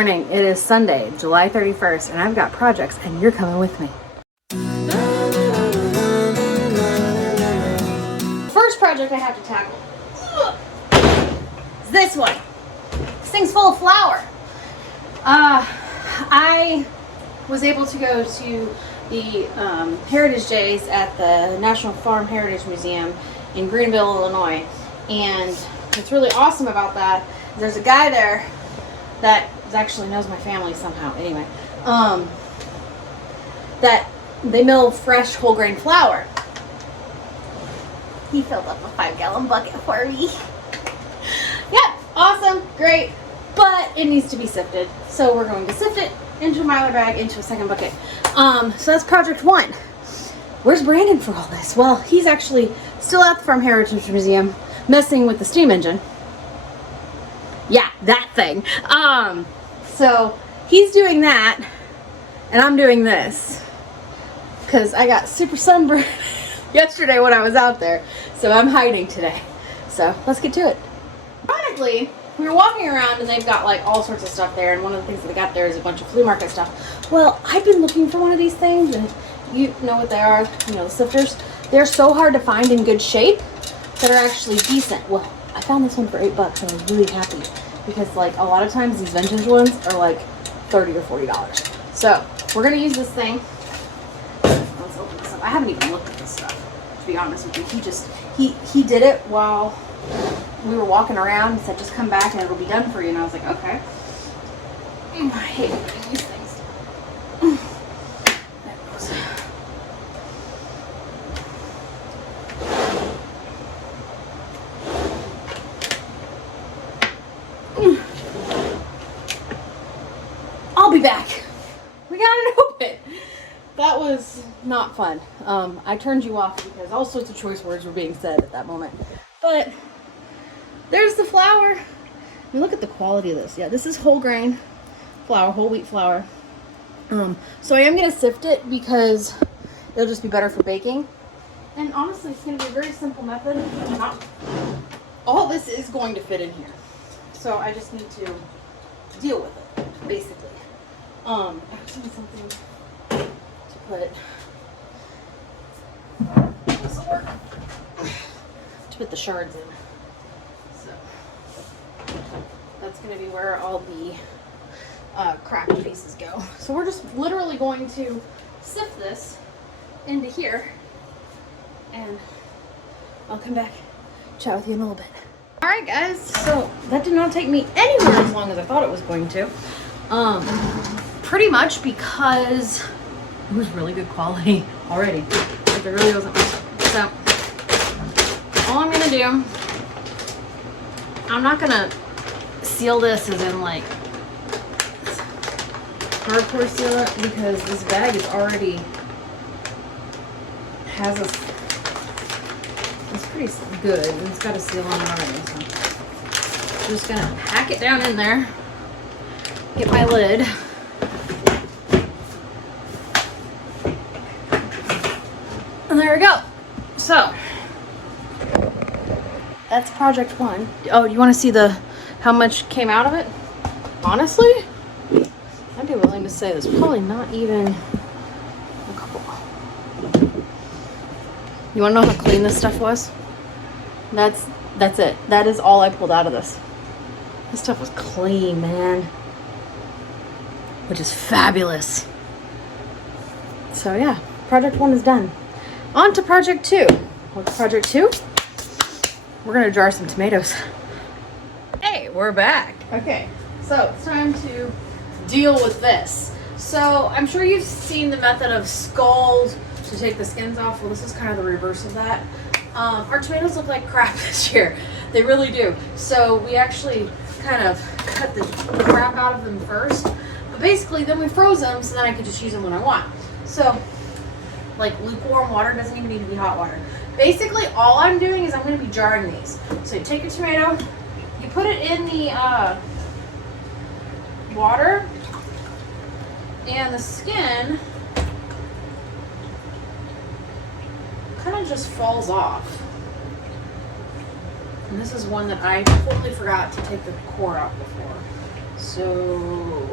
Morning. It is Sunday, July 31st, and I've got projects, and you're coming with me. First project I have to tackle is this one. This thing's full of flour. I was able to go to the Heritage Days at the National Farm Heritage Museum in Greenville, Illinois, and what's really awesome about that is there's a guy there that actually knows my family somehow. Anyway, that they mill fresh whole grain flour. He filled up a 5-gallon bucket for me. Yep, awesome, great, but it needs to be sifted. So we're going to sift it into a Mylar bag, into a second bucket. So that's project one. Where's Brandon for all this? Well, he's actually still at the Farm Heritage Museum messing with the steam engine. Yeah, that thing. So he's doing that, and I'm doing this because I got super sunburned yesterday when I was out there. So I'm hiding today. So let's get to it. Ironically, we were walking around and they've got like all sorts of stuff there, and one of the things that they got there is a bunch of flea market stuff. Well, I've been looking for one of these things, and you know what they are, you know, the sifters. They're so hard to find in good shape that are actually decent. Well, I found this one for $8 and I was really happy because like a lot of times these vintage ones are like $30 or $40. So we're gonna use this thing. Let's open this up. I haven't even looked at this stuff, to be honest with you. He did it while we were walking around. He said, just come back and it'll be done for you. And I was like, okay. I hate doing these things. There it goes. I'll be back. We got it open. That was not fun. I turned you off because all sorts of choice words were being said at that moment. But there's the flour. I mean, look at the quality of this. Yeah, this is whole grain flour, whole wheat flour. So I am going to sift it because it'll just be better for baking. And honestly, it's going to be a very simple method. All this is going to fit in here. So I just need to deal with it, basically. I just need something to put. This will work. To put the shards in. So that's going to be where all the cracked pieces go. So we're just literally going to sift this into here, and I'll come back, chat with you in a little bit. All right, guys. So that did not take me anywhere as long as I thought it was going to. Pretty much because it was really good quality already. But there really wasn't much. So all I'm gonna do, I'm not gonna seal this as in like hardcore seal it, because this bag is already has a, it's pretty good. It's got a seal on it already. So I'm just gonna pack it down in there, get my lid. And there we go. So that's project one. Oh, you want to see how much came out of it? Honestly, I'd be willing to say there's probably not even a couple. You want to know how clean this stuff was? That's it. That is all I pulled out of this. This stuff was clean, man. Which is fabulous. So yeah, project one is done. On to project two. What's project two? We're gonna jar some tomatoes. Hey, we're back. Okay, so it's time to deal with this. So I'm sure you've seen the method of scald to take the skins off. Well, this is kind of the reverse of that. Our tomatoes look like crap this year. They really do. So we actually kind of cut the crap out of them first. But basically, then we froze them so then I could just use them when I want. So like lukewarm water, doesn't even need to be hot water. Basically, all I'm doing is I'm going to be jarring these. So you take your tomato, you put it in the water, and the skin kind of just falls off. And this is one that I totally forgot to take the core out before. So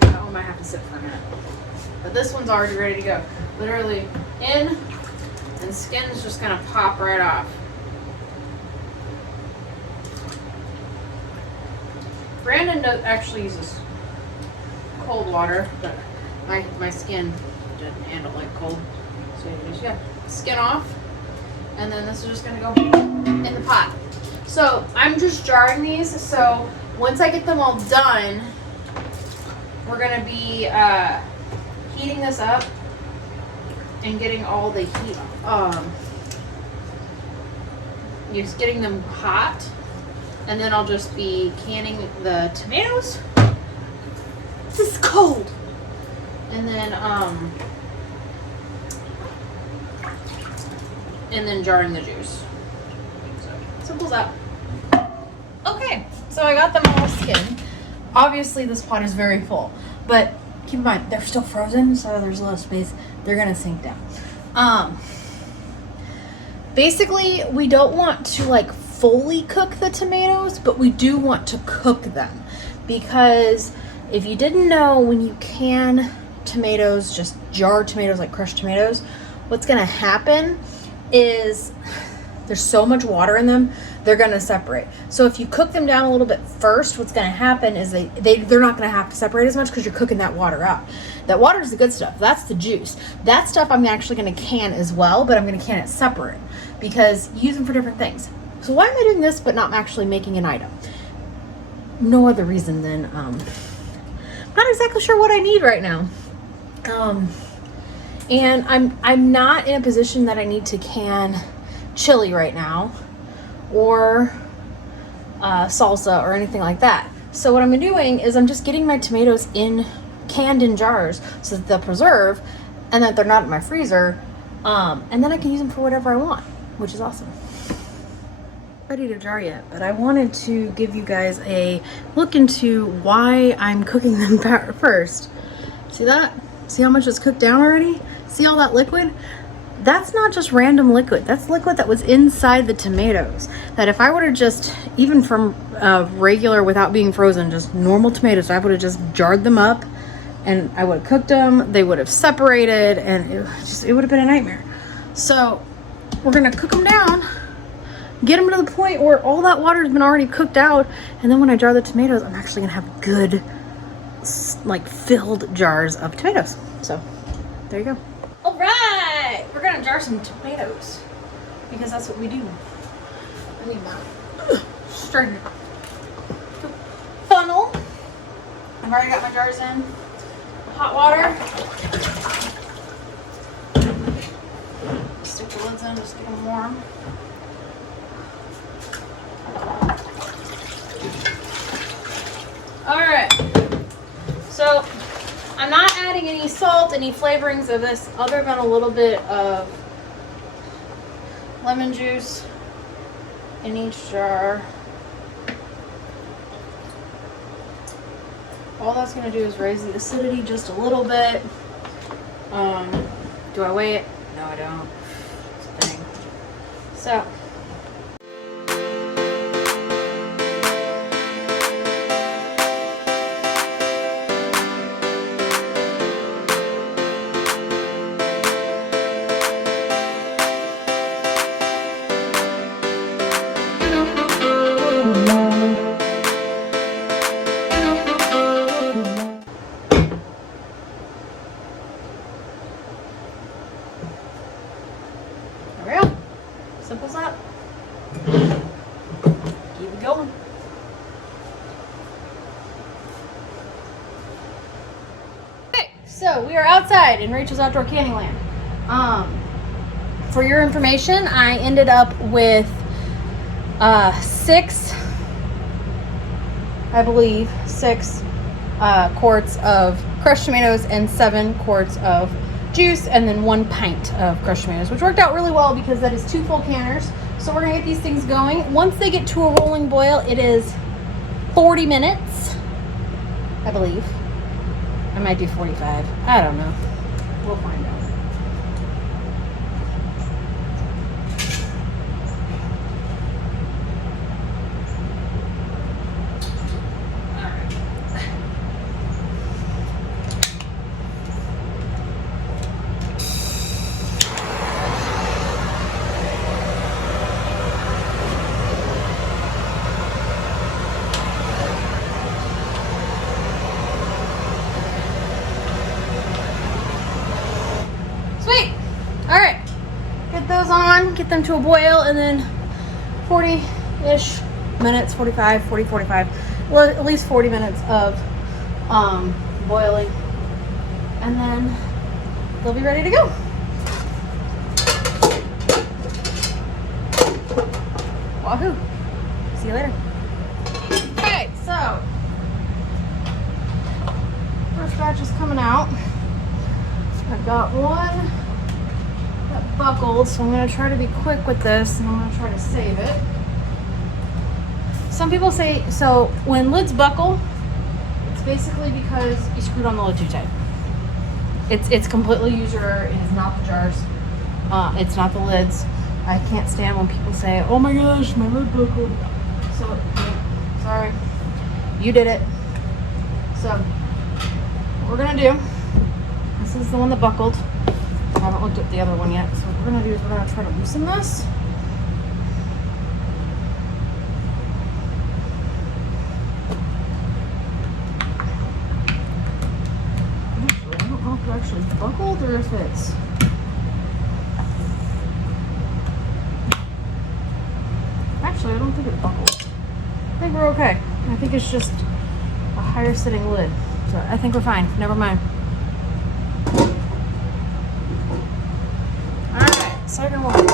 that one might have to sit for a minute. But this one's already ready to go. Literally in, and skin's just gonna pop right off. Brandon actually uses cold water, but my skin didn't handle it cold. So you just, yeah, skin off. And then this is just gonna go in the pot. So I'm just jarring these. So once I get them all done, we're gonna be heating this up and getting all the heat, just getting them hot. And then I'll just be canning the tomatoes. This is cold. And then jarring the juice. So simple as that. Okay, so I got them all skinned. Obviously this pot is very full, but keep in mind they're still frozen, so there's a little space. They're gonna sink down. Basically we don't want to like fully cook the tomatoes, but we do want to cook them, because if you didn't know, when you can tomatoes, just jarred tomatoes like crushed tomatoes, what's gonna happen is there's so much water in them, they're gonna separate. So if you cook them down a little bit first, what's gonna happen is they're not gonna have to separate as much because you're cooking that water out. That water is the good stuff. That's the juice. That stuff I'm actually gonna can as well, but I'm gonna can it separate because you use them for different things. So why am I doing this but not actually making an item? No other reason than I'm not exactly sure what I need right now. And I'm not in a position that I need to can chili right now, or salsa or anything like that. So what I'm doing is I'm just getting my tomatoes canned in jars so that they'll preserve and that they're not in my freezer, and then I can use them for whatever I want, which is awesome. Ready to jar yet, but I wanted to give you guys a look into why I'm cooking them first. See that? See how much is cooked down already? See all that liquid? That's not just random liquid. That's liquid that was inside the tomatoes. That if I would have just, even from regular, without being frozen, just normal tomatoes, I would have just jarred them up and I would have cooked them. They would have separated and it would have been a nightmare. So we're gonna cook them down, get them to the point where all that water has been already cooked out. And then when I jar the tomatoes, I'm actually gonna have good, like filled jars of tomatoes. So there you go. All right, we're gonna jar some tomatoes because that's what we do. I need my strainer. Funnel. I've already got my jars in. Hot water. Stick the lids in, just keep them warm. All right. So I'm not adding any salt, any flavorings of this other than a little bit of lemon juice in each jar. All that's going to do is raise the acidity just a little bit. Do I weigh it? No, I don't. It's a thing. So simple as that. Keep it going. Okay, so we are outside in Rachel's Outdoor Canning Land. For your information, I ended up with 6 quarts of crushed tomatoes and 7 quarts of juice, and then 1 pint of crushed tomatoes, which worked out really well because that is 2 full canners. So we're gonna get these things going. Once they get to a rolling boil, it is 40 minutes, I believe. I might do 45. I don't know. We'll find out. get them to a boil, and then 40-ish minutes, 45, well, at least 40 minutes of boiling, and then they'll be ready to go. Wahoo! See you later. Okay, so first batch is coming out. I've got one that buckled, so I'm going to try to be quick with this, and I'm going to try to save it. Some people say, so when lids buckle, it's basically because you screwed on the lid too tight. It's completely user error. It is not the jars. It's not the lids. I can't stand when people say, oh my gosh, my lid buckled. So, sorry. You did it. So, what we're going to do, this is the one that buckled. I haven't looked at the other one yet. So what we're going to do is we're going to try to loosen this. I don't know if it actually buckled or if it's... Actually, I don't think it buckled. I think we're okay. I think it's just a higher sitting lid. So I think we're fine. Never mind. Alright, second one.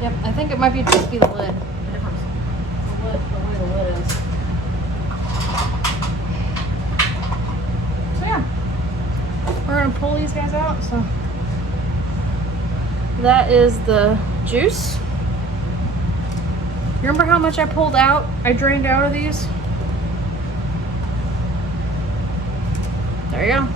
Yep, I think it might be just be the lid. The difference. The way the lid is. So yeah. We're gonna pull these guys out. So that is the juice. Remember how much I pulled out? I drained out of these. There you go.